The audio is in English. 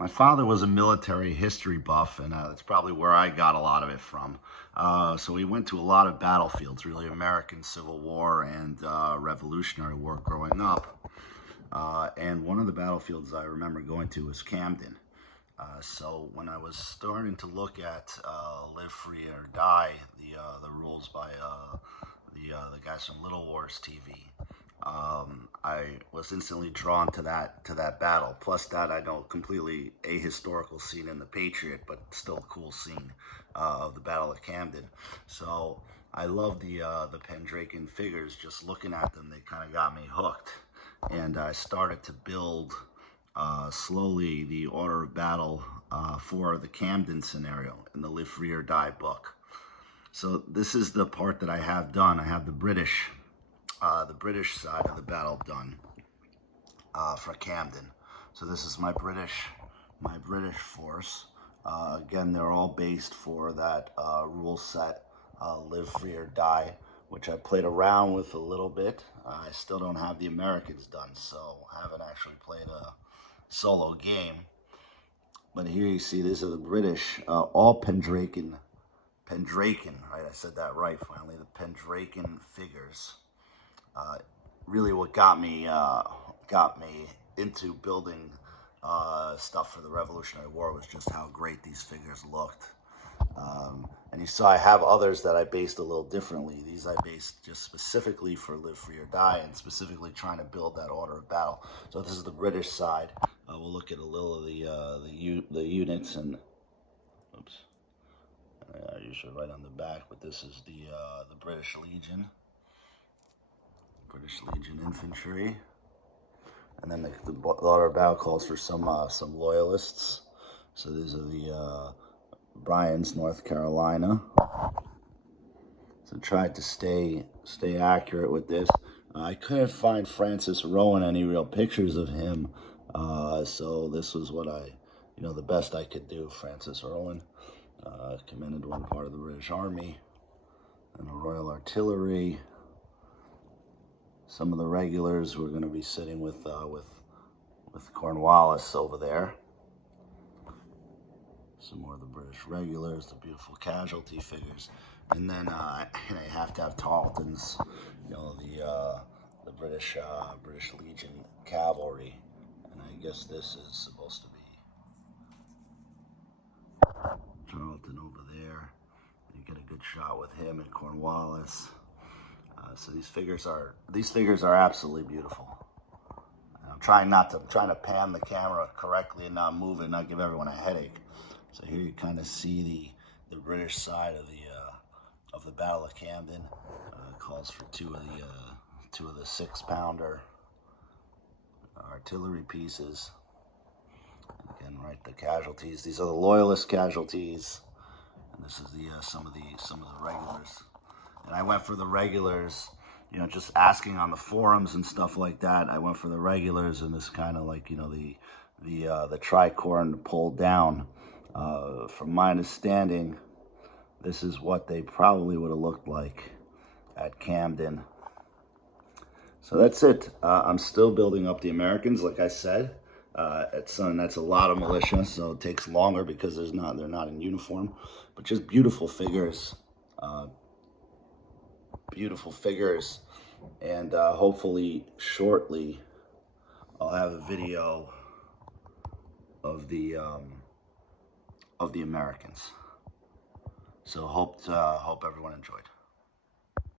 My father was a military history buff, and that's probably where I got a lot of it from. So we went to a lot of battlefields, really American Civil War and Revolutionary War growing up. And one of the battlefields I remember going to was Camden. So when I was starting to look at Live Free or Die, the rules by the guys from Little Wars TV, I was instantly drawn to that battle. Plus that I know completely ahistorical scene in The Patriot, but still a cool scene of the Battle of Camden. So I love the Pendraken figures. Just looking at them, they kind of got me hooked, and I started to build slowly the order of battle for the Camden scenario in the Live Free or Die book. So this is the part that I have done. I have the British side of the battle done for Camden. So this is my British force. Again, they're all based for that rule set, Live Free or Die, which I played around with a little bit. I still don't have the Americans done, so I haven't actually played a solo game. But here you see, these are the British, all Pendraken, right? I said that right finally. The Pendraken figures. Really, what got me into building stuff for the Revolutionary War was just how great these figures looked. And you saw I have others that I based a little differently. These I based just specifically for Live Free or Die, and specifically trying to build that order of battle. So this is the British side. We'll look at a little of the units, and oops, usually right on the back. But this is the British Legion. British Legion infantry, and then the order of battle calls for some loyalists. So these are the Bryan's, North Carolina. So tried to stay accurate with this. I couldn't find Francis Rowan any real pictures of him, so this was what the best I could do. Francis Rowan commanded one part of the British Army and the Royal Artillery. Some of the regulars were going to be sitting with Cornwallis over there. Some more of the British regulars, the beautiful casualty figures, and then I have to have Tarleton's, the British Legion cavalry, and I guess this is supposed to be Tarleton over there. You get a good shot with him and Cornwallis. So these figures are absolutely beautiful. I'm trying to pan the camera correctly and not move it, not give everyone a headache. So here you kind of see the British side of the Battle of Camden. Calls for two of the 6-pounder artillery pieces. Again, right, the casualties. These are the loyalist casualties, and this is some of the regulars. And I went for the regulars, just asking on the forums and stuff like that. I went for the regulars, and this kind of like, the tricorn pulled down. From my understanding, this is what they probably would have looked like at Camden. So that's it. I'm still building up the Americans, like I said. That's a lot of militia, so it takes longer because they're not in uniform, but just beautiful figures. And hopefully shortly I'll have a video of the Americans. So hope everyone enjoyed.